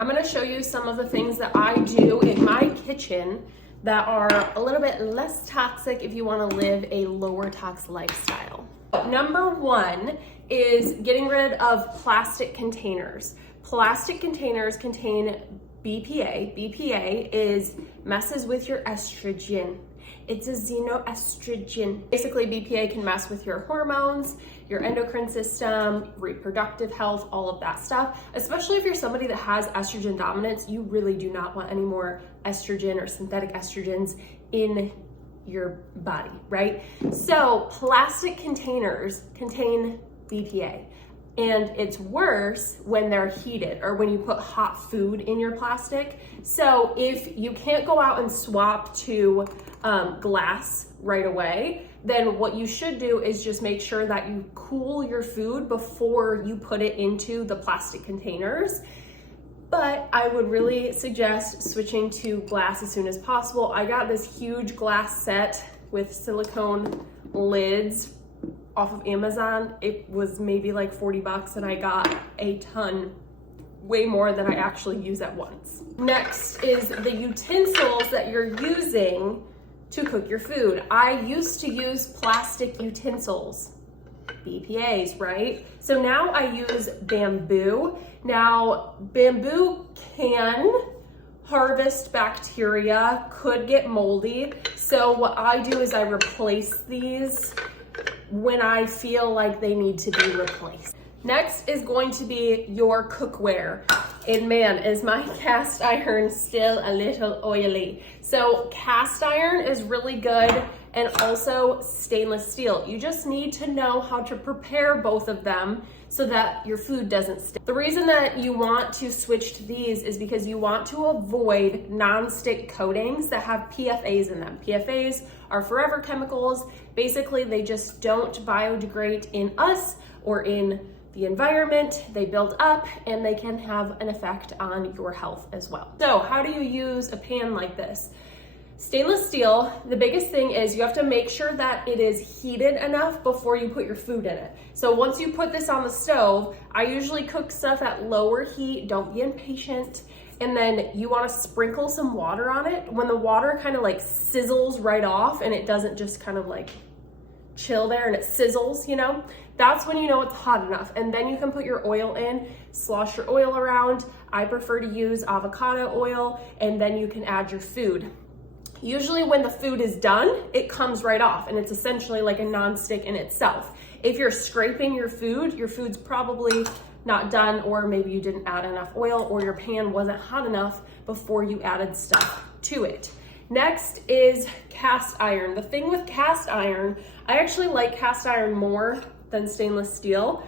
I'm gonna show you some of the things that I do in my kitchen that are a little bit less toxic if you wanna live a lower tox lifestyle. Number one is getting rid of plastic containers. Plastic containers contain BPA. BPA messes with your estrogen. It's a xenoestrogen. Basically, BPA can mess with your hormones, your endocrine system, reproductive health, all of that stuff. Especially if you're somebody that has estrogen dominance, you really do not want any more estrogen or synthetic estrogens in your body, right? So plastic containers contain BPA. And it's worse when they're heated or when you put hot food in your plastic. So if you can't go out and swap to glass right away, then what you should do is just make sure that you cool your food before you put it into the plastic containers. But I would really suggest switching to glass as soon as possible. I got this huge glass set with silicone lids off of Amazon. It was maybe like 40 bucks and I got a ton, way more than I actually use at once. Next is the utensils that you're using to cook your food. I used to use plastic utensils, BPAs, right? So now I use bamboo. Now, bamboo can harvest bacteria, could get moldy. So what I do is I replace these when I feel like they need to be replaced. Next is going to be your cookware. And man, is my cast iron still a little oily. So cast iron is really good, and also stainless steel. You just need to know how to prepare both of them so that your food doesn't stick. The reason that you want to switch to these is because you want to avoid non-stick coatings that have PFAs in them. PFAs are forever chemicals. Basically, they just don't biodegrade in us or in the environment. They build up and they can have an effect on your health as well. So how do you use a pan like this? Stainless steel, the biggest thing is you have to make sure that it is heated enough before you put your food in it. So once you put this on the stove, I usually cook stuff at lower heat. Don't be impatient. And then you want to sprinkle some water on it. When the water kind of like sizzles right off and it doesn't just kind of like chill there and it sizzles, you know, that's when you know it's hot enough. And then you can put your oil in, slosh your oil around. I prefer to use avocado oil, and then you can add your food. Usually when the food is done, it comes right off and it's essentially like a non-stick in itself. If you're scraping your food's probably not done, or maybe you didn't add enough oil or your pan wasn't hot enough before you added stuff to it. Next is cast iron. The thing with cast iron, I actually like cast iron more than stainless steel.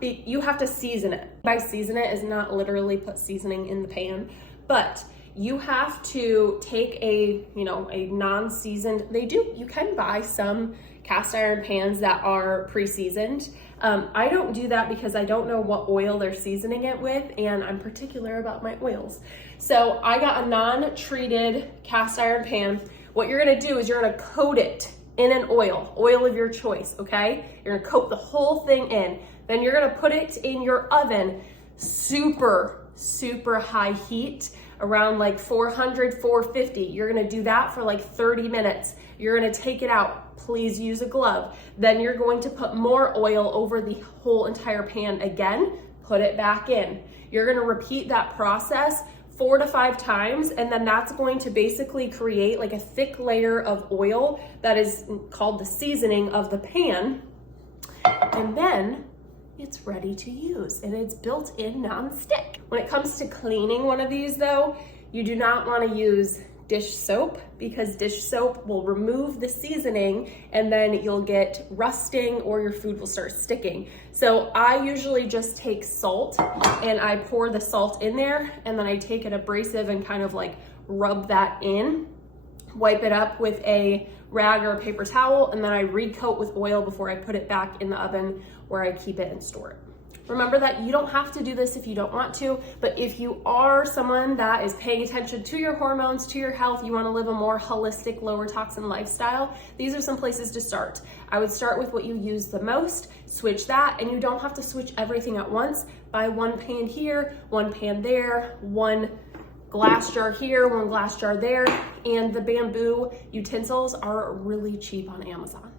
You have to season it. By season it is not literally put seasoning in the pan, but you have to take a non-seasoned, you can buy some cast iron pans that are pre-seasoned. I don't do that because I don't know what oil they're seasoning it with, and I'm particular about my oils. So I got a non-treated cast iron pan. What you're gonna do is you're gonna coat it in an oil of your choice, okay? You're gonna coat the whole thing in. Then you're gonna put it in your oven, super, super high heat, around like 400, 450. You're gonna do that for like 30 minutes. You're gonna take it out. Please use a glove. Then you're going to put more oil over the whole entire pan again, put it back in. You're gonna repeat that process 4 to 5 times, and then that's going to basically create like a thick layer of oil that is called the seasoning of the pan. And then it's ready to use, and it's built-in non-stick. When it comes to cleaning one of these though, you do not want to use dish soap, because dish soap will remove the seasoning and then you'll get rusting or your food will start sticking. So I usually just take salt and I pour the salt in there, and then I take an abrasive and kind of like rub that in, wipe it up with a rag or a paper towel, and then I recoat with oil before I put it back in the oven where I keep it and store it. Remember that you don't have to do this if you don't want to, but if you are someone that is paying attention to your hormones, to your health, you want to live a more holistic, lower toxin lifestyle, these are some places to start. I would start with what you use the most, switch that, and you don't have to switch everything at once. Buy one pan here, one pan there, one glass jar here, one glass jar there, and the bamboo utensils are really cheap on Amazon.